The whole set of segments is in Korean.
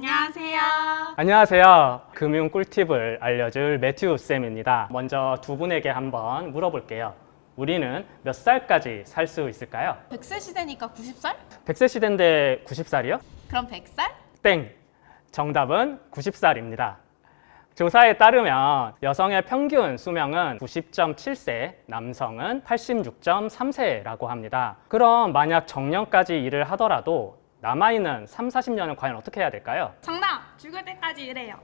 안녕하세요. 안녕하세요. 금융 꿀팁을 알려줄 매튜 쌤입니다. 먼저 두 분에게 한번 물어볼게요. 우리는 몇 살까지 살 수 있을까요? 100세 시대니까 90살? 100세 시대인데 90살이요? 그럼 100살? 땡! 정답은 90살입니다. 조사에 따르면 여성의 평균 수명은 90.7세, 남성은 86.3세라고 합니다. 그럼 만약 정년까지 일을 하더라도 남아있는 3, 40년은 과연 어떻게 해야 될까요? 정답! 죽을 때까지 일해요.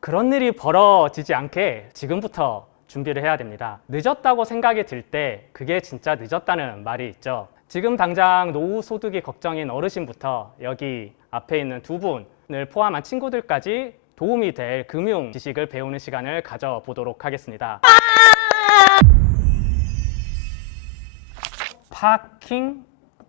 그런 일이 벌어지지 않게 지금부터 준비를 해야 됩니다. 늦었다고 생각이 들 때 그게 진짜 늦었다는 말이 있죠. 지금 당장 노후 소득이 걱정인 어르신부터 여기 앞에 있는 두 분을 포함한 친구들까지 도움이 될 금융 지식을 배우는 시간을 가져보도록 하겠습니다. 파킹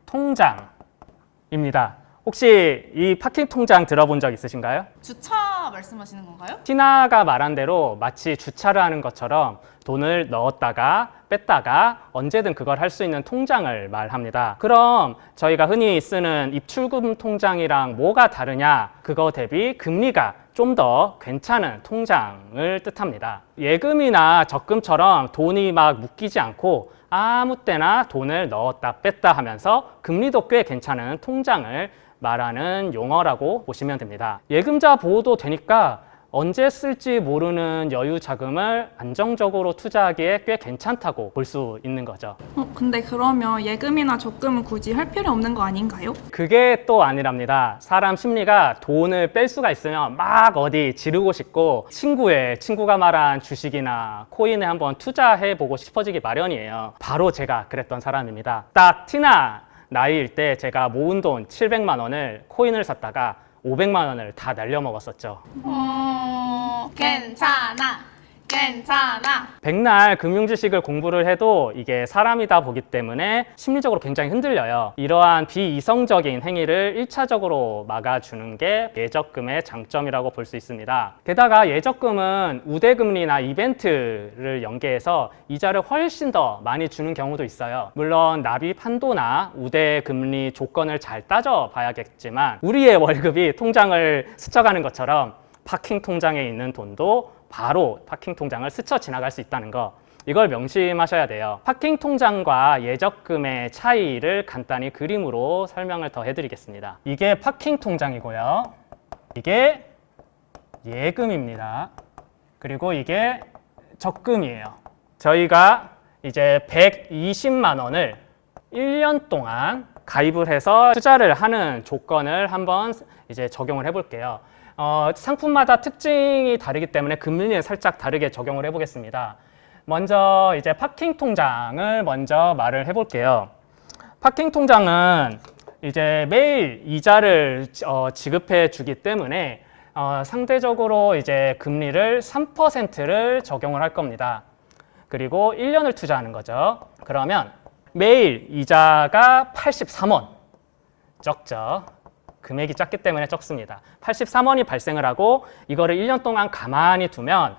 통장입니다. 혹시 이 파킹 통장 들어본 적 있으신가요? 주차 말씀하시는 건가요? 티나가 말한 대로 마치 주차를 하는 것처럼 돈을 넣었다가 뺐다가 언제든 그걸 할 수 있는 통장을 말합니다. 그럼 저희가 흔히 쓰는 입출금 통장이랑 뭐가 다르냐? 그거 대비 금리가 좀 더 괜찮은 통장을 뜻합니다. 예금이나 적금처럼 돈이 막 묶이지 않고 아무 때나 돈을 넣었다 뺐다 하면서 금리도 꽤 괜찮은 통장을 말하는 용어라고 보시면 됩니다. 예금자 보호도 되니까 언제 쓸지 모르는 여유 자금을 안정적으로 투자하기에 꽤 괜찮다고 볼 수 있는 거죠. 근데 그러면 예금이나 적금은 굳이 할 필요 없는 거 아닌가요? 그게 또 아니랍니다. 사람 심리가 돈을 뺄 수가 있으면 막 어디 지르고 싶고 친구가 말한 주식이나 코인에 한번 투자해 보고 싶어지기 마련이에요. 바로 제가 그랬던 사람입니다. 딱 티나 나이일 때 제가 모은 돈 700만 원을 코인을 샀다가 500만 원을 다 날려먹었었죠. 괜찮아. 백날 금융 지식을 공부를 해도 이게 사람이다 보기 때문에 심리적으로 굉장히 흔들려요. 이러한 비이성적인 행위를 1차적으로 막아주는 게 예적금의 장점이라고 볼 수 있습니다. 게다가 예적금은 우대금리나 이벤트를 연계해서 이자를 훨씬 더 많이 주는 경우도 있어요. 물론 납입 한도나 우대금리 조건을 잘 따져봐야겠지만 우리의 월급이 통장을 스쳐가는 것처럼 파킹 통장에 있는 돈도 바로 파킹 통장을 스쳐 지나갈 수 있다는 거, 이걸 명심하셔야 돼요. 파킹 통장과 예적금의 차이를 간단히 그림으로 설명을 더 해드리겠습니다. 이게 파킹 통장이고요. 이게 예금입니다. 그리고 이게 적금이에요. 저희가 이제 120만 원을 1년 동안 가입을 해서 투자를 하는 조건을 한번 이제 적용을 해볼게요. 상품마다 특징이 다르기 때문에 금리는 살짝 다르게 적용을 해보겠습니다. 먼저 이제 파킹 통장을 먼저 말을 해볼게요. 파킹 통장은 이제 매일 이자를 지급해 주기 때문에 상대적으로 이제 금리를 3%를 적용을 할 겁니다. 그리고 1년을 투자하는 거죠. 그러면 매일 이자가 83원, 적죠. 금액이 작기 때문에 적습니다. 83원이 발생을 하고 이거를 1년 동안 가만히 두면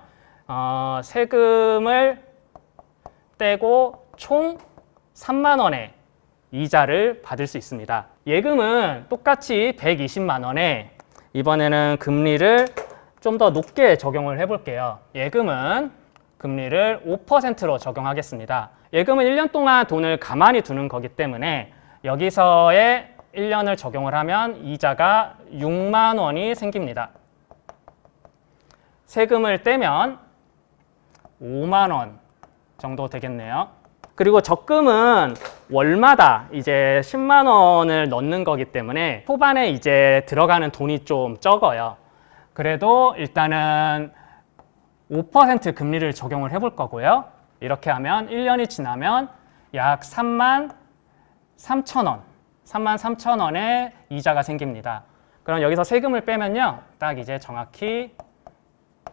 세금을 떼고 총 3만 원의 이자를 받을 수 있습니다. 예금은 똑같이 120만 원에 이번에는 금리를 좀 더 높게 적용을 해볼게요. 예금은 금리를 5%로 적용하겠습니다. 예금은 1년 동안 돈을 가만히 두는 거기 때문에 여기서의 1년을 적용을 하면 이자가 6만 원이 생깁니다. 세금을 떼면 5만 원 정도 되겠네요. 그리고 적금은 월마다 이제 10만 원을 넣는 거기 때문에 초반에 이제 들어가는 돈이 좀 적어요. 그래도 일단은 5% 금리를 적용을 해볼 거고요. 이렇게 하면 1년이 지나면 약 3만 3천 원. 3만 3천 원의 이자가 생깁니다. 그럼 여기서 세금을 빼면요, 딱 이제 정확히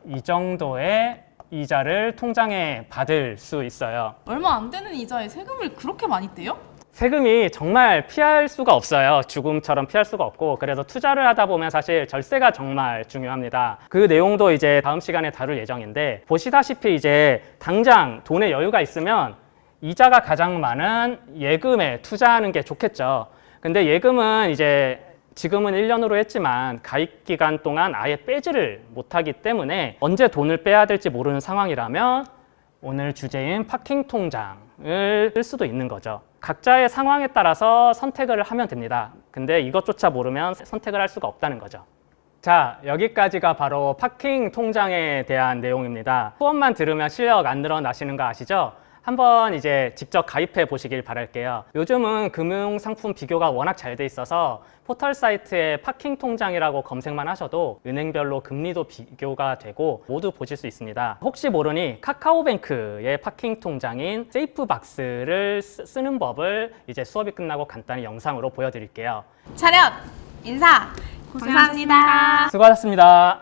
이 정도의 이자를 통장에 받을 수 있어요. 얼마 안 되는 이자에 세금을 그렇게 많이 떼요? 세금이 정말 피할 수가 없어요. 죽음처럼 피할 수가 없고, 그래서 투자를 하다 보면 사실 절세가 정말 중요합니다. 그 내용도 이제 다음 시간에 다룰 예정인데, 보시다시피 이제 당장 돈에 여유가 있으면 이자가 가장 많은 예금에 투자하는 게 좋겠죠. 근데 예금은 이제 지금은 1년으로 했지만 가입 기간 동안 아예 빼지를 못하기 때문에 언제 돈을 빼야 될지 모르는 상황이라면 오늘 주제인 파킹 통장을 쓸 수도 있는 거죠. 각자의 상황에 따라서 선택을 하면 됩니다. 근데 이것조차 모르면 선택을 할 수가 없다는 거죠. 자, 여기까지가 바로 파킹 통장에 대한 내용입니다. 수업만 들으면 실력 안 늘어나시는 거 아시죠? 한번 이제 직접 가입해 보시길 바랄게요. 요즘은 금융상품 비교가 워낙 잘 돼 있어서 포털 사이트에 파킹 통장이라고 검색만 하셔도 은행별로 금리도 비교가 되고 모두 보실 수 있습니다. 혹시 모르니 카카오뱅크의 파킹 통장인 세이프박스를 쓰는 법을 이제 수업이 끝나고 간단히 영상으로 보여드릴게요. 차렷! 인사! 고생하셨습니다. 수고하셨습니다.